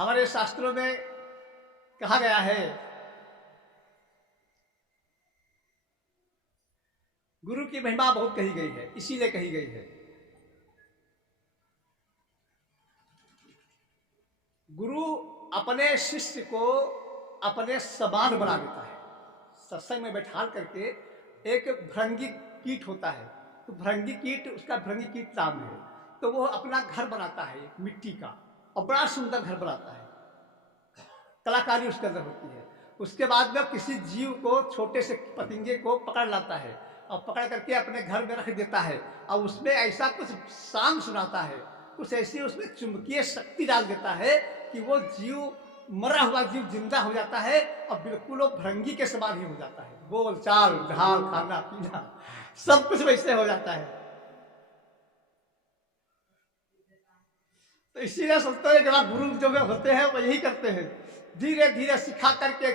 हमारे शास्त्रों में कहा गया है, गुरु की महिमा बहुत कही गई है, इसीलिए कही गई है। गुरु अपने शिष्य को अपने समान बना देता है। सत्संग में बैठा करके एक भृंगी कीट होता है, तो भृंगी कीट, उसका भृंगी कीट नाम है, तो वो अपना घर बनाता है मिट्टी का, और बड़ा सुंदर घर बनाता है, कलाकारी उसके अंदर होती है। उसके बाद में किसी जीव को, छोटे से पतंगे को पकड़ लाता है और पकड़ करके अपने घर में रख देता है, और उसमें ऐसा कुछ सांग सुनाता है, कुछ ऐसी उसमें चुंबकीय शक्ति डाल देता है कि वो जीव, मरा हुआ जीव जिंदा हो जाता है और बिल्कुल वो भृंगी के समान ही हो जाता है। बोल चाल ढाल खाना पीना सब कुछ वैसे हो जाता है। तो इसीलिए सोचते हैं कि गुरु जो होते हैं वो यही करते हैं, धीरे धीरे सिखा करके,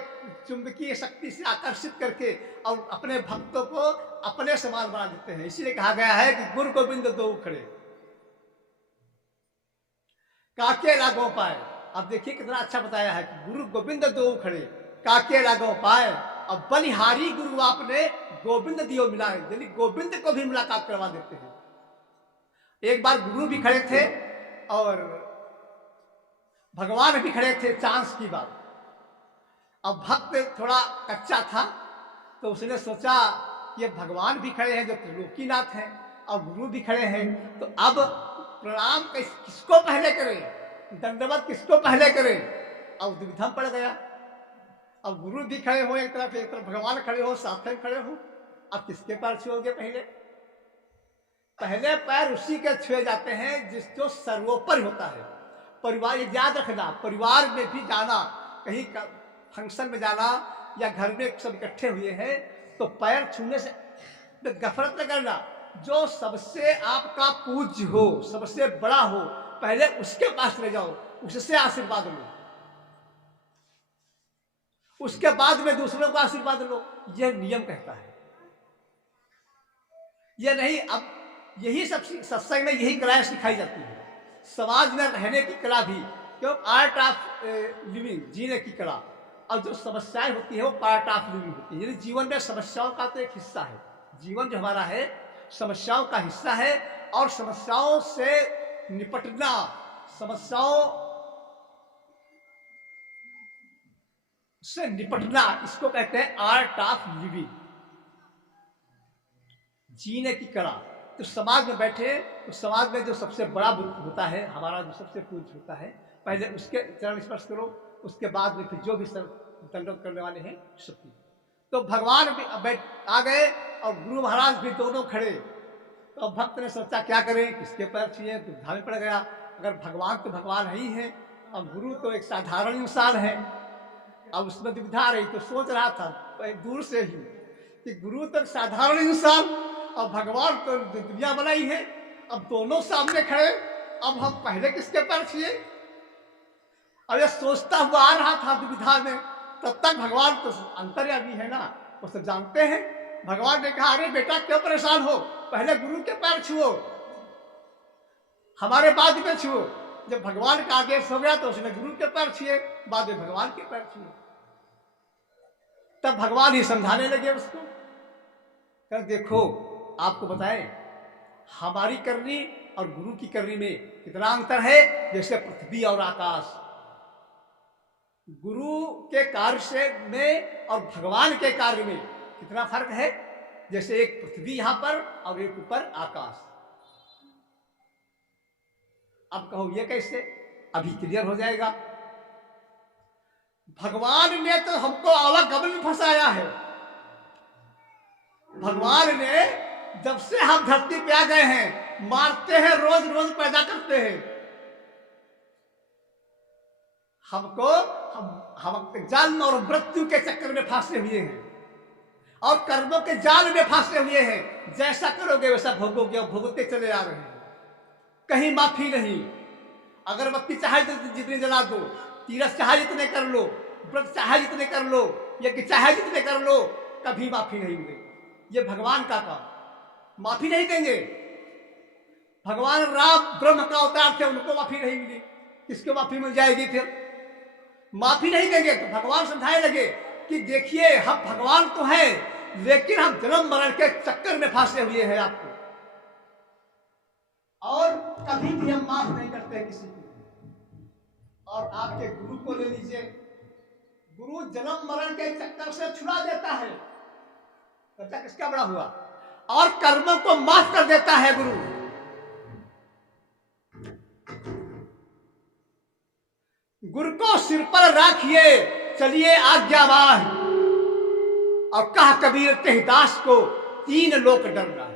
चुंबकीय शक्ति से आकर्षित करके और अपने भक्तों को अपने समान बना देते हैं। इसीलिए कहा गया है कि गुरु गोविंद दो खड़े, काके लागो पाए। अब देखिए कितना अच्छा बताया है कि गुरु गोविंद दो खड़े, काके लागो पाए। अब बलिहारी गुरु आपने गोविंद दियो मिलाए, यानी गोविंद को भी मुलाकात करवा देते हैं। एक बार गुरु भी खड़े थे और भगवान भी खड़े थे, चांस की बात। अब भक्त थोड़ा कच्चा था, तो उसने सोचा कि ये भगवान भी खड़े हैं जो त्रिलोकीनाथ हैं, और गुरु भी खड़े हैं, तो अब प्रणाम किसको पहले करें, दंडवत किसको पहले करें। अब दुविधा पड़ गया। अब गुरु भी खड़े हो एक तरफ भगवान खड़े हो, साथ में खड़े हो, अब किसके पैर छुओगे? पहले पैर उसी के छुए जाते हैं जो सर्वोपरि होता है। परिवार, ये याद रखना, परिवार में भी जाना, कहीं फंक्शन में जाना या घर में सब इकट्ठे हुए हैं, तो पैर छूने से गफलत न करना। जो सबसे आपका पूज्य हो, सबसे बड़ा हो, पहले उसके पास ले जाओ, उससे आशीर्वाद लो, उसके बाद में दूसरों को आशीर्वाद लो। यह नियम कहता है। यह नहीं, अब यही सब सत्संग में यही कलाएं सिखाई जाती है, समाज में रहने की कला भी, क्यों, आर्ट ऑफ लिविंग, जीने की कला। और जो समस्याएं होती है वो पार्ट ऑफ लिविंग होती है, यानी जीवन में समस्याओं का तो एक हिस्सा है। जीवन जो हमारा है समस्याओं का हिस्सा है, और समस्याओं से निपटना, समस्याओं से निपटना, इसको कहते हैं आर्ट ऑफ लिविंग, जीने की कला। तो समाज में बैठे, तो समाज में जो सबसे बड़ा होता है, हमारा जो सबसे पूज्य होता है, पहले उसके चरण स्पर्श करो, उसके बाद में फिर जो भी दंडवत करने वाले हैं सबकी। तो भगवान भी आ गए और गुरु महाराज भी दोनों खड़े। तो भक्त ने सोचा क्या करें, किसके पैर छुए, दुविधा में पड़ गया। अगर भगवान तो भगवान ही है, और गुरु तो एक साधारण इंसान है। अब उसमें दुविधा आ रही, तो सोच रहा था दूर से ही कि गुरु तो साधारण इंसान और भगवान तो दुनिया बनाई है, अब दोनों सामने खड़े, अब हम पहले किसके पैर छुए। अब ये सोचता हुआ आ रहा था दुविधा में, तब तक भगवान तो अंतर्यामी है ना, वो सब जानते हैं। भगवान ने कहा, अरे बेटा क्यों परेशान हो, पहले गुरु के पैर छुओ, हमारे बाद में छुओ। जब भगवान का आदेश हो गया तो उसने गुरु के पैर छुए, बाद में भगवान के पैर छुए। तब भगवान ही समझाने लगे उसको, कर देखो, आपको बताएं, हमारी करनी और गुरु की करनी में कितना अंतर है, जैसे पृथ्वी और आकाश। गुरु के कार्य से में और भगवान के कार्य में कितना फर्क है, जैसे एक पृथ्वी यहां पर और एक ऊपर आकाश। अब कहो ये कैसे, अभी क्लियर हो जाएगा। भगवान ने तो हमको आवागमन में फंसाया है। भगवान ने जब से हम धरती पे आ गए हैं, मारते हैं, रोज रोज पैदा करते हैं हमको। हम जन्म और मृत्यु के चक्कर में फांसे हुए हैं, और कर्मों के जाल में फांसे हुए हैं। जैसा करोगे वैसा भोगोगे, और भोगते चले आ रहे हैं, कहीं माफी नहीं। अगरबत्ती चाहे जितने जला दो, तीरथ चाहे जितने कर लो, व्रत चाहे जितने कर लो, यज्ञ चाहे जितने कर लो, कभी माफी नहीं मिलेगी। ये भगवान का काम, माफी नहीं देंगे। भगवान राम ब्रह्म का अवतार थे, उनको माफी नहीं मिली, किसको माफी मिल जाएगी फिर? माफी नहीं देंगे तो भगवान समझाने लगे कि देखिए हम भगवान तो हैं, लेकिन हम जन्म मरण के चक्कर में फंसे हुए हैं आपको, और कभी भी हम माफ नहीं करते किसी को। और आपके गुरु को ले लीजिए, गुरु जन्म मरण के चक्कर से छुड़ा देता है, बच्चा किसका बड़ा हुआ, और कर्मों को माफ कर देता है गुरु। गुरु को सिर पर रखिए चलिए आज्ञावाह, और कहा कबीर तेहदास को तीन लोक डर रहा है।